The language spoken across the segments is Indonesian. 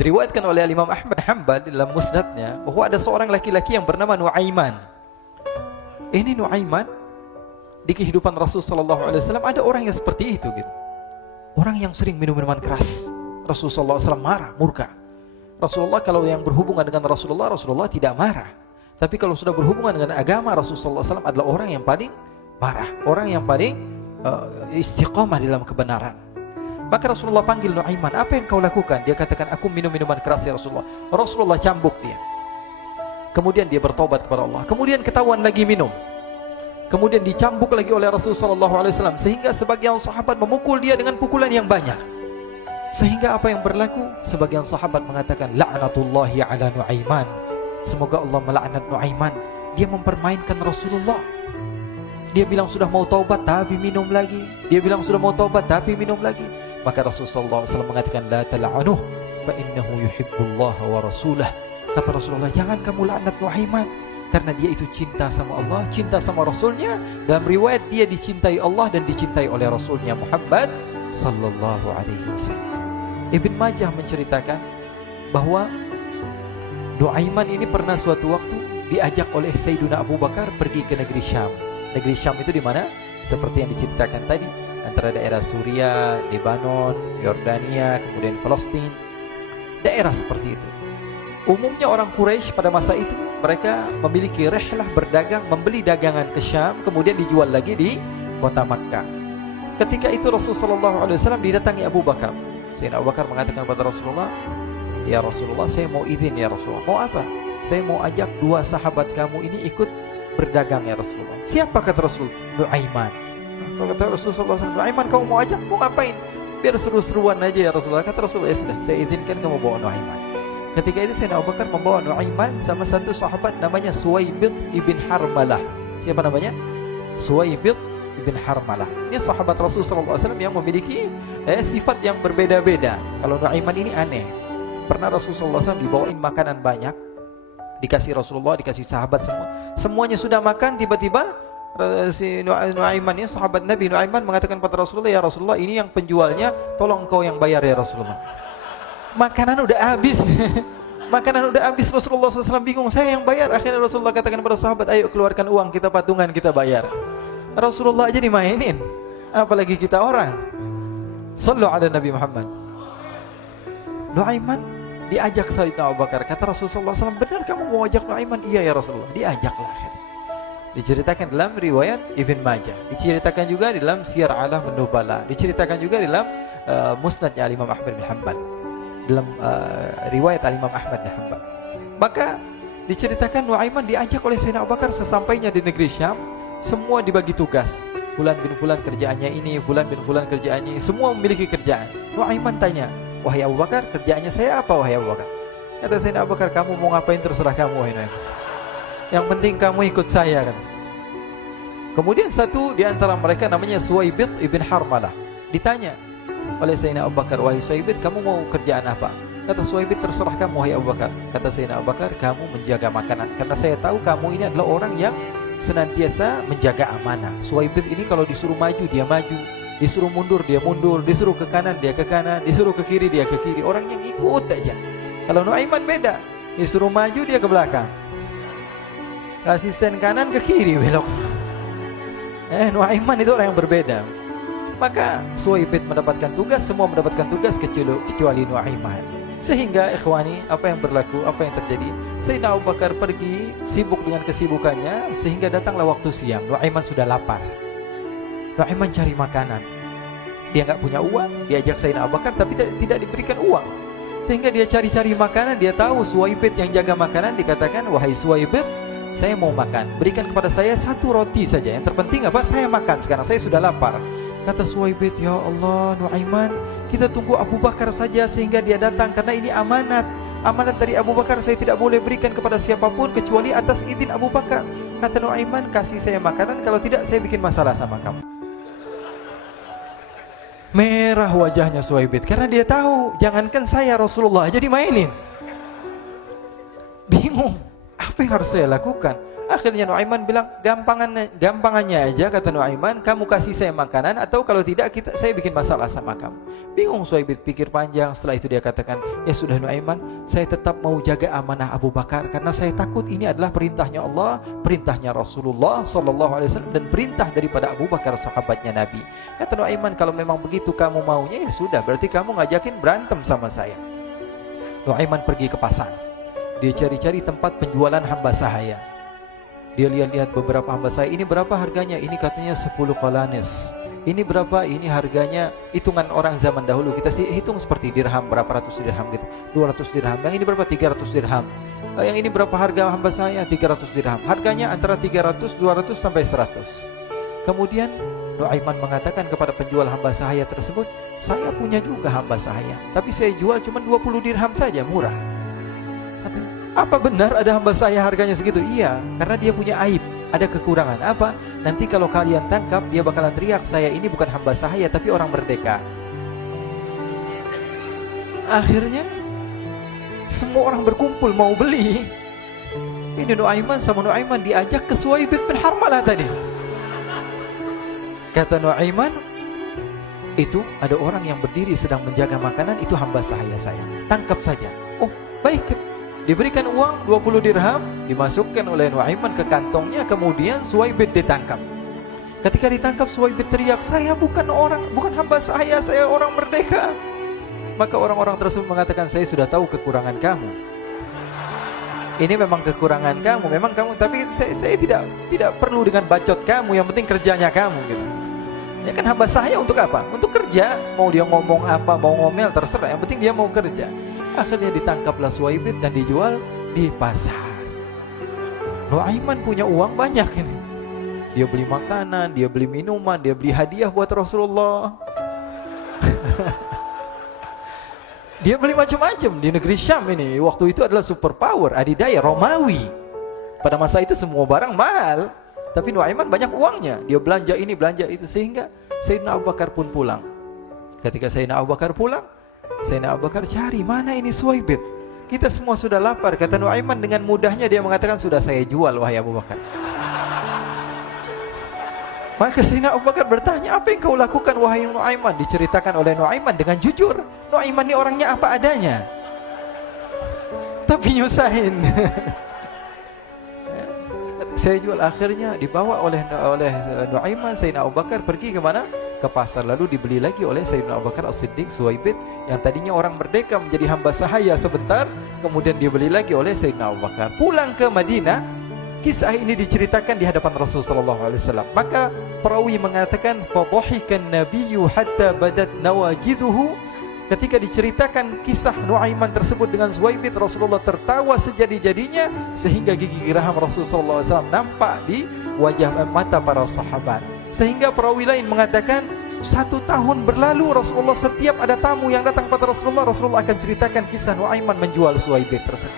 Diriwayatkan oleh Imam Ahmad bin Hanbal dalam musnadnya bahwa ada seorang laki-laki yang bernama Nuaiman. Ini Nuaiman di kehidupan Rasul sallallahu alaihi wasallam ada orang yang seperti itu gitu. Orang yang sering minum minuman keras. Rasul sallallahu alaihi wasallam marah, murka. Rasulullah kalau yang berhubungan dengan Rasulullah tidak marah. Tapi kalau sudah berhubungan dengan agama, Rasul sallallahu alaihi wasallam adalah orang yang paling marah, orang yang paling istiqamah dalam kebenaran. Maka Rasulullah panggil Nuaiman, apa yang kau lakukan? Dia katakan, aku minum minuman keras ya Rasulullah. Rasulullah cambuk dia. Kemudian dia bertobat kepada Allah. Kemudian ketahuan lagi minum. Kemudian dicambuk lagi oleh Rasulullah sallallahu alaihi wasallam, sehingga sebagian sahabat memukul dia dengan pukulan yang banyak. Sehingga apa yang berlaku? Sebagian sahabat mengatakan, la'natullahi ala Nuaiman. Semoga Allah melaknat Nuaiman. Dia mempermainkan Rasulullah. Dia bilang sudah mau taubat tapi minum lagi. Dia bilang sudah mau taubat tapi minum lagi. Maka Rasulullah SAW mengatakan, la tal'anuh fa innahu yuhibbullaha wa rasulah. Kata Rasulullah, jangan kamu laknat Nuaiman, karena dia itu cinta sama Allah, cinta sama Rasulnya. Dalam riwayat dia dicintai Allah dan dicintai oleh Rasulnya Muhammad sallallahu alaihi wasallam. Ibn Majah menceritakan bahwa Nuaiman ini pernah suatu waktu diajak oleh Sayyidina Abu Bakar pergi ke negeri Syam. Negeri Syam itu di mana? Seperti yang diceritakan tadi, antara daerah Suriah, Lebanon, Yordania, kemudian Palestina. Daerah seperti itu. Umumnya orang Quraisy pada masa itu mereka memiliki rihlah berdagang, membeli dagangan ke Syam, kemudian dijual lagi di kota Makkah. Ketika itu Rasulullah SAW didatangi Abu Bakar. Sayyidina Abu Bakar mengatakan kepada Rasulullah, ya Rasulullah, saya mau izin ya Rasulullah. Mau apa? Saya mau ajak dua sahabat kamu ini ikut berdagang ya Rasulullah. Siapa kata Rasul? Nuaiman. Kata Rasulullah SAW, Nuaiman kamu mau ajak? Mau ngapain? Biar seru-seruan aja ya Rasulullah. Kata Rasulullah, ya sudah, saya izinkan kamu bawa Nuaiman. Ketika itu Sayyidina Abu Bakar membawa Nuaiman sama satu sahabat namanya Suwaibid ibn Harmalah. Siapa namanya? Suwaibid ibn Harmalah. Ini sahabat Rasulullah SAW yang memiliki sifat yang berbeda-beda. Kalau Nuaiman ini aneh. Pernah Rasulullah SAW dibawain makanan banyak, dikasih Rasulullah, dikasih sahabat semua. Semuanya sudah makan, tiba-tiba si Nuaiman ini, sahabat Nabi Nuaiman mengatakan kepada Rasulullah, ya Rasulullah, ini yang penjualnya, tolong kau yang bayar ya Rasulullah. Makanan udah habis. Makanan udah habis. Rasulullah SAW bingung, saya yang bayar. Akhirnya Rasulullah katakan kepada sahabat, ayo keluarkan uang, kita patungan, kita bayar. Rasulullah aja dimainin, apalagi kita orang. Sallu ala Nabi Muhammad. Nuaiman diajak Sayyidina Abu Bakar. Kata Rasulullah SAW, benar kamu mau ajak Nuaiman? Iya ya Rasulullah. Diajaklah akhirnya. Diceritakan dalam riwayat Ibn Majah, diceritakan juga dalam Siyar A'lam An-Nubala, diceritakan juga dalam musnadnya Imam Ahmad bin Hanbal, dalam riwayat Imam Ahmad bin Hanbal. Maka diceritakan Nuaiman diajak oleh Sayyidina Abu Bakar. Sesampainya di negeri Syam, semua dibagi tugas. Fulan bin Fulan kerjaannya ini, Fulan bin Fulan kerjaannya ini, semua memiliki kerjaan. Nuaiman tanya, wahai Abu Bakar, kerjaannya saya apa wahai Abu Bakar? Kata Sayyidina Abu Bakar, kamu mau ngapain terserah kamu wahai Nuaiman. Yang penting kamu ikut saya kan. Kemudian satu di antara mereka namanya Suwaibid ibn Harmalah. Ditanya oleh Sayyidina Abu Bakar, wahai Suwaibid, kamu mau kerjaan apa? Kata Suwaibid, terserah kamu wahai Abu Bakar. Kata Sayyidina Abu Bakar, kamu menjaga makanan, karena saya tahu kamu ini adalah orang yang senantiasa menjaga amanah. Suwaibid ini kalau disuruh maju dia maju, disuruh mundur dia mundur, disuruh ke kanan dia ke kanan, disuruh ke kiri dia ke kiri. Orang yang ikut aja. Kalau Nuaiman beda, disuruh maju dia ke belakang, kasih sen kanan ke kiri belok. Nuaiman itu orang yang berbeda. Maka Suwaibid mendapatkan tugas, semua mendapatkan tugas kecuali Nuaiman. Sehingga ikhwani, apa yang berlaku, apa yang terjadi? Sayyidina Abu Bakar pergi sibuk dengan kesibukannya, sehingga datanglah waktu siang. Nuaiman sudah lapar. Nuaiman cari makanan. Dia nggak punya uang, diajak Sayyidina Abu Bakar tapi tidak diberikan uang. Sehingga dia cari-cari makanan. Dia tahu Suwaibid yang jaga makanan, dikatakan, wahai Suwaibid, saya mau makan, berikan kepada saya satu roti saja. Yang terpenting apa? Saya makan sekarang, saya sudah lapar. Kata Suwaibid, ya Allah Nuaiman, kita tunggu Abu Bakar saja sehingga dia datang, karena ini amanat. Amanat dari Abu Bakar, saya tidak boleh berikan kepada siapapun kecuali atas izin Abu Bakar. Kata Nuaiman, kasih saya makanan, kalau tidak saya bikin masalah sama kamu. Merah wajahnya Suwaibid, karena dia tahu, jangankan saya, Rasulullah aja dimainin. Bingung, apa yang harus saya lakukan? Akhirnya Nuaiman bilang, gampangannya aja, kata Nuaiman, kamu kasih saya makanan, atau kalau tidak saya bikin masalah sama kamu. Bingung Suhaib pikir panjang. Setelah itu dia katakan, ya sudah Nuaiman, saya tetap mau jaga amanah Abu Bakar, karena saya takut ini adalah perintahnya Allah, perintahnya Rasulullah SAW, dan perintah daripada Abu Bakar sahabatnya Nabi. Kata Nuaiman, kalau memang begitu kamu maunya, ya sudah, berarti kamu ngajakin berantem sama saya. Nuaiman pergi ke pasar. Dia cari-cari tempat penjualan hamba sahaya. Dia lihat-lihat beberapa hamba sahaya. Ini berapa harganya? Ini katanya 10 qalanis. Ini berapa? Ini harganya, hitungan orang zaman dahulu, kita sih hitung seperti dirham, berapa ratus dirham gitu, 200 dirham. Yang ini berapa? 300 dirham. Yang ini berapa harga hamba sahaya? 300 dirham. Harganya antara 300, 200 sampai 100. Kemudian Nuaiman mengatakan kepada penjual hamba sahaya tersebut, saya punya juga hamba sahaya, tapi saya jual cuma 20 dirham saja, murah. Katanya, apa benar ada hamba saya harganya segitu? Iya, karena dia punya aib, ada kekurangan. Apa? Nanti kalau kalian tangkap, dia bakalan teriak, saya ini bukan hamba sahaya tapi orang merdeka. Akhirnya semua orang berkumpul mau beli. Ini Nuaiman sama Nuaiman diajak ke Suhaib bin Harmalah tadi. Kata Nuaiman, itu ada orang yang berdiri sedang menjaga makanan, itu hamba sahaya saya, tangkap saja. Oh baik. Diberikan uang 20 dirham, dimasukkan oleh Nuaiman ke kantongnya, kemudian Suhaib ditangkap. Ketika ditangkap, Suhaib teriak, saya bukan hamba saya orang merdeka. Maka orang-orang tersebut mengatakan, saya sudah tahu kekurangan kamu. Ini memang kekurangan kamu, memang kamu, tapi saya tidak perlu dengan bacot kamu, yang penting kerjanya kamu gitu. Ya kan hamba saya untuk apa? Untuk kerja. Mau dia ngomong apa, mau ngomel terserah, yang penting dia mau kerja. Akhirnya ditangkaplah Suhaib dan dijual di pasar. Nuaiman punya uang banyak ini. Dia beli makanan, dia beli minuman, dia beli hadiah buat Rasulullah. Dia beli macam-macam di negeri Syam ini. Waktu itu adalah superpower, adidaya Romawi. Pada masa itu semua barang mahal, tapi Nuaiman banyak uangnya. Dia belanja ini, belanja itu, sehingga Sayyidina Abu Bakar pun pulang. Ketika Sayyidina Abu Bakar pulang, Sayyidina Abu Bakar cari, mana ini Suhaib? Kita semua sudah lapar. Kata Nuaiman dengan mudahnya dia mengatakan, sudah saya jual wahai Abu Bakar. Maka Sayyidina Abu Bakar bertanya, apa yang kau lakukan wahai Nuaiman? Diceritakan oleh Nuaiman dengan jujur. Nuaiman ini orangnya apa adanya, tapi nyusahin. Saya jual. Akhirnya dibawa oleh Nuaiman, Sayyidina Abu Bakar pergi ke mana? Ke pasar. Lalu dibeli lagi oleh Sayyidina Abu Bakar As-Siddiq Suhaib, yang tadinya orang merdeka menjadi hamba sahaya sebentar, kemudian dibeli lagi oleh Sayyidina Abu Bakar. Pulang ke Madinah, kisah ini diceritakan di hadapan Rasulullah SAW. Maka perawi mengatakan, fadhahikan nabiyyu hatta badat nawajiduhu. Ketika diceritakan kisah Nuaiman tersebut dengan Suhaib, Rasulullah tertawa sejadi-jadinya, sehingga gigi geraham Rasulullah SAW nampak di wajah mata para sahabat. Sehingga perawi lain mengatakan, 1 tahun berlalu Rasulullah, setiap ada tamu yang datang pada Rasulullah, Rasulullah akan ceritakan kisah Nuaiman menjual Suhaib tersebut.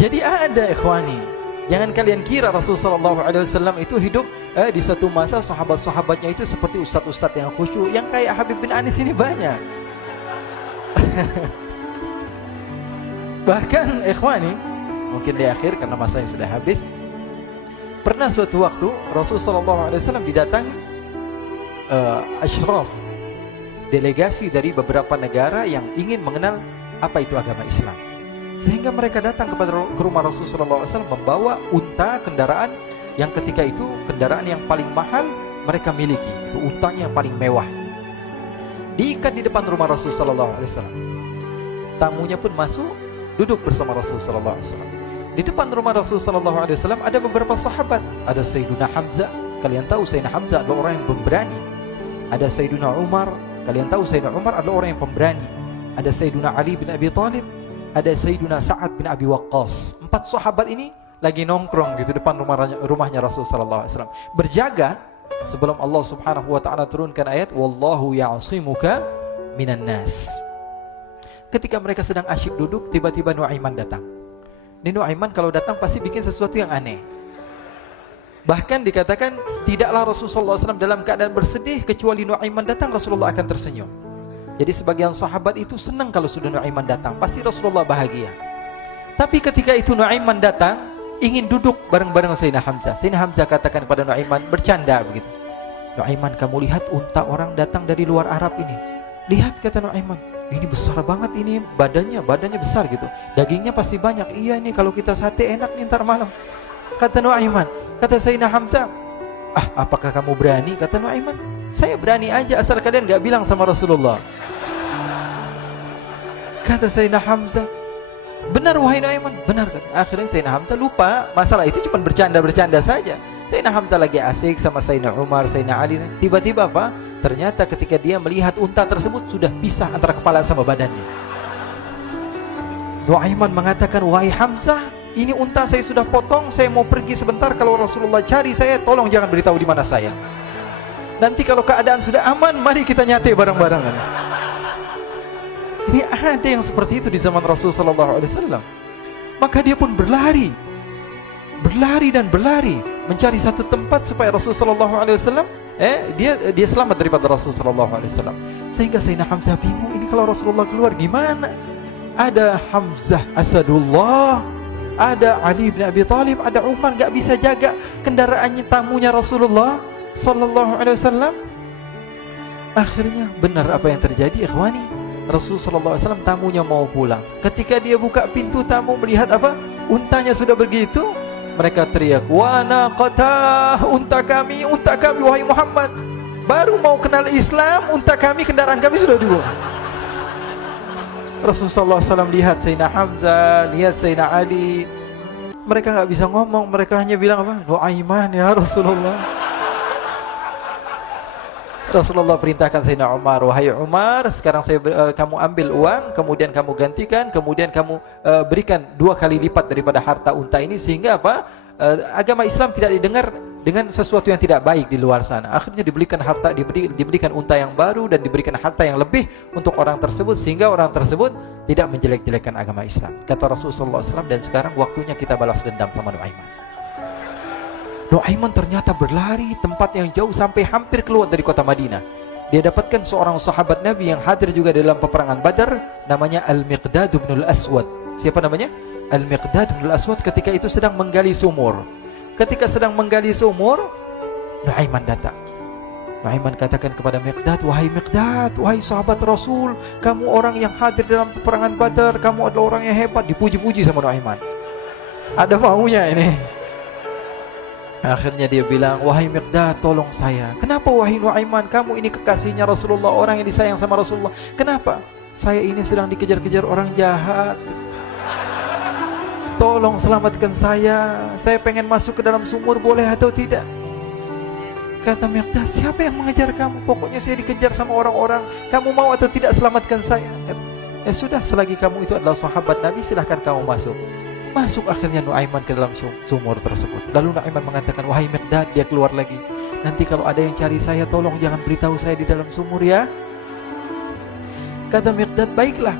Jadi ada ikhwani, jangan kalian kira Rasulullah SAW itu hidup di satu masa sahabat-sahabatnya itu seperti ustadz-ustadz yang khusyuk, yang kayak Habib bin Anis ini banyak. Bahkan ikhwani, mungkin di akhir karena masa yang sudah habis, pernah suatu waktu Rasulullah SAW didatangi asyraf, delegasi dari beberapa negara yang ingin mengenal apa itu agama Islam. Sehingga mereka datang ke rumah Rasulullah SAW membawa unta, kendaraan yang ketika itu kendaraan yang paling mahal mereka miliki. Itu untanya yang paling mewah. Diikat di depan rumah Rasulullah SAW. Tamunya pun masuk, duduk bersama Rasulullah SAW. Di depan rumah Rasulullah SAW ada beberapa sahabat. Ada Sayyiduna Hamzah. Kalian tahu Sayyidina Hamzah adalah orang yang pemberani. Ada Sayyiduna Umar. Kalian tahu Sayyidina Umar adalah orang yang pemberani. Ada Sayyiduna Ali bin Abi Thalib. Ada Sayyiduna Sa'ad bin Abi Waqqas. 4 sahabat ini lagi nongkrong gitu depan rumahnya Rasulullah SAW, berjaga sebelum Allah Subhanahu wa taala turunkan ayat wallahu ya'simuka minan nas. Ketika mereka sedang asyik duduk, tiba-tiba Nuaiman datang. Ini Nuaiman kalau datang pasti bikin sesuatu yang aneh. Bahkan dikatakan tidaklah Rasulullah SAW dalam keadaan bersedih, kecuali Nuaiman datang Rasulullah akan tersenyum. Jadi sebagian sahabat itu senang kalau sudah Nuaiman datang, pasti Rasulullah bahagia. Tapi ketika itu Nuaiman datang, ingin duduk bareng-bareng Sayyidina Hamzah. Sayyidina Hamzah katakan kepada Nuaiman, bercanda begitu. Nuaiman, kamu lihat unta orang datang dari luar Arab ini. Lihat, kata Nuaiman, ini besar banget ini, badannya besar gitu. Dagingnya pasti banyak. Iya nih, kalau kita sate enak nih ntar malam. Kata Nuaiman. Kata Sayyidina Hamzah, apakah kamu berani? Kata Nuaiman, saya berani aja asal kalian gak bilang sama Rasulullah. Kata Sayyidina Hamzah, benar wahai Nuaiman, benar kan? Akhirnya Sayyidina Hamzah lupa masalah itu, cuma bercanda-bercanda saja. Sayyidina Hamzah lagi asik sama Sayyidina Umar, Sayyidina Ali. Tiba-tiba apa? Ternyata ketika dia melihat unta tersebut sudah pisah antara kepala sama badannya. Nuaiman mengatakan, wahai Hamzah, ini unta saya sudah potong, saya mau pergi sebentar. Kalau Rasulullah cari saya, tolong jangan beritahu di mana saya. Nanti kalau keadaan sudah aman, mari kita nyate bareng-barengan. Ini ada yang seperti itu di zaman Rasulullah SAW. Maka dia pun berlari dan berlari mencari satu tempat supaya Rasulullah SAW dia selamat daripada Rasulullah SAW. Sehingga Sayyidina Hamzah bingung, ini kalau Rasulullah keluar gimana? Ada Hamzah Asadullah, ada Ali bin Abi Thalib, ada Umar, gak bisa jaga kendaraannya, tamunya Rasulullah SAW. Akhirnya benar apa yang terjadi, ikhwani. Rasulullah SAW tamunya mau pulang. Ketika dia buka pintu tamu melihat apa? Untanya sudah begitu. Mereka teriak, wa naqatah, unta kami wahai Muhammad. Baru mau kenal Islam, unta kami, kendaraan kami sudah dibuang. Rasulullah SAW lihat Sayyidina Hamzah, lihat Sayyidina Ali. Mereka gak bisa ngomong, mereka hanya bilang apa? Nuaiman ya Rasulullah. Rasulullah perintahkan Sayyidina Umar, wahai Umar, sekarang kamu ambil uang, kemudian kamu gantikan, kemudian kamu berikan 2 kali lipat daripada harta unta ini, sehingga apa? Agama Islam tidak didengar dengan sesuatu yang tidak baik di luar sana. Akhirnya diberikan harta, diberikan unta yang baru dan diberikan harta yang lebih untuk orang tersebut, sehingga orang tersebut tidak menjelek-jelekan agama Islam. Kata Rasulullah SAW, dan sekarang waktunya kita balas dendam sama Nuaiman. Nuaiman ternyata berlari tempat yang jauh sampai hampir keluar dari kota Madinah. Dia dapatkan seorang sahabat Nabi yang hadir juga dalam peperangan Badar, namanya Al-Miqdad bin Al-Aswad. Siapa namanya? Al-Miqdad bin Al-Aswad ketika itu sedang menggali sumur. Ketika sedang menggali sumur, Nuaiman datang. Nuaiman katakan kepada Miqdad, wahai Miqdad, wahai sahabat Rasul, kamu orang yang hadir dalam peperangan Badar, kamu adalah orang yang hebat. Dipuji-puji sama Nuaiman. Ada maunya ini. Akhirnya dia bilang, wahai Miqdad, tolong saya. Kenapa wahai Nuaiman, kamu ini kekasihnya Rasulullah, orang yang disayang sama Rasulullah. Kenapa? Saya ini sedang dikejar-kejar orang jahat. Tolong selamatkan saya. Saya pengen masuk ke dalam sumur, boleh atau tidak? Kata Miqdad, siapa yang mengejar kamu? Pokoknya saya dikejar sama orang-orang. Kamu mau atau tidak selamatkan saya? Ya sudah, selagi kamu itu adalah sahabat Nabi, silahkan kamu masuk. Masuk akhirnya Nuaiman ke dalam sumur tersebut. Lalu Nuaiman mengatakan, wahai Miqdad, dia keluar lagi. Nanti kalau ada yang cari saya, tolong jangan beritahu saya di dalam sumur ya. Kata Miqdad, baiklah.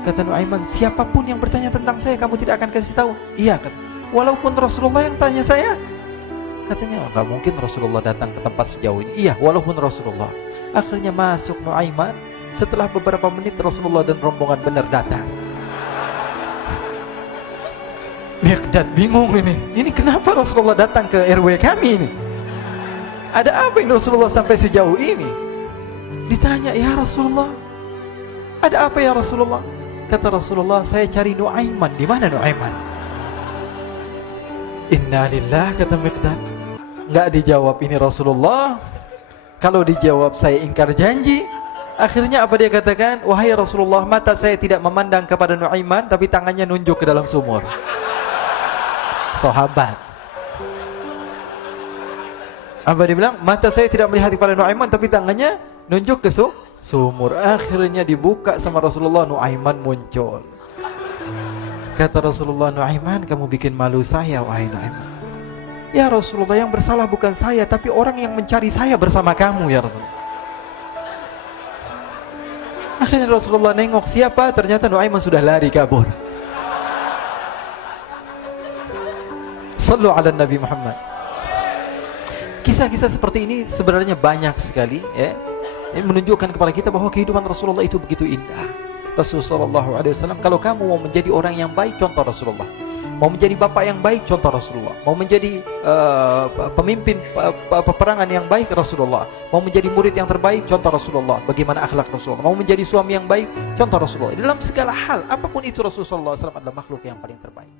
Kata Nuaiman, siapapun yang bertanya tentang saya, kamu tidak akan kasih tahu? Iya kan? Walaupun Rasulullah yang tanya saya? Katanya, nggak mungkin Rasulullah datang ke tempat sejauh ini. Iya, walaupun Rasulullah. Akhirnya masuk Nuaiman. Setelah beberapa menit Rasulullah dan rombongan benar datang. Miqdad bingung ini. Ini kenapa Rasulullah datang ke RW kami ini? Ada apa yang Rasulullah sampai sejauh ini? Ditanya, ya Rasulullah, ada apa ya Rasulullah? Kata Rasulullah, saya cari Nuaiman. Di mana Nuaiman? Innalillah, kata Miqdad. Nggak dijawab ini Rasulullah. Kalau dijawab saya ingkar janji. Akhirnya apa dia katakan? Wahai Rasulullah, mata saya tidak memandang kepada Nuaiman, tapi tangannya nunjuk ke dalam sumur. Sahabat. Apa dia bilang? Mata saya tidak melihat kepada Nuaiman, tapi tangannya nunjuk ke sumur. Akhirnya dibuka sama Rasulullah, Nuaiman muncul. Kata Rasulullah, Nuaiman, kamu bikin malu saya, wahai Nuaiman. Ya Rasulullah, yang bersalah bukan saya, tapi orang yang mencari saya bersama kamu ya Rasulullah. Akhirnya Rasulullah nengok siapa, ternyata Nuaiman sudah lari kabur. Sallu ala Nabi Muhammad. Kisah-kisah seperti ini sebenarnya banyak sekali ya. Ini menunjukkan kepada kita bahwa kehidupan Rasulullah itu begitu indah. Rasulullah SAW, kalau kamu mau menjadi orang yang baik, contoh Rasulullah. Mau menjadi bapak yang baik, contoh Rasulullah. Mau menjadi pemimpin peperangan yang baik, Rasulullah. Mau menjadi murid yang terbaik, contoh Rasulullah. Bagaimana akhlak Rasulullah. Mau menjadi suami yang baik, contoh Rasulullah. Dalam segala hal, apapun itu Rasulullah SAW adalah makhluk yang paling terbaik.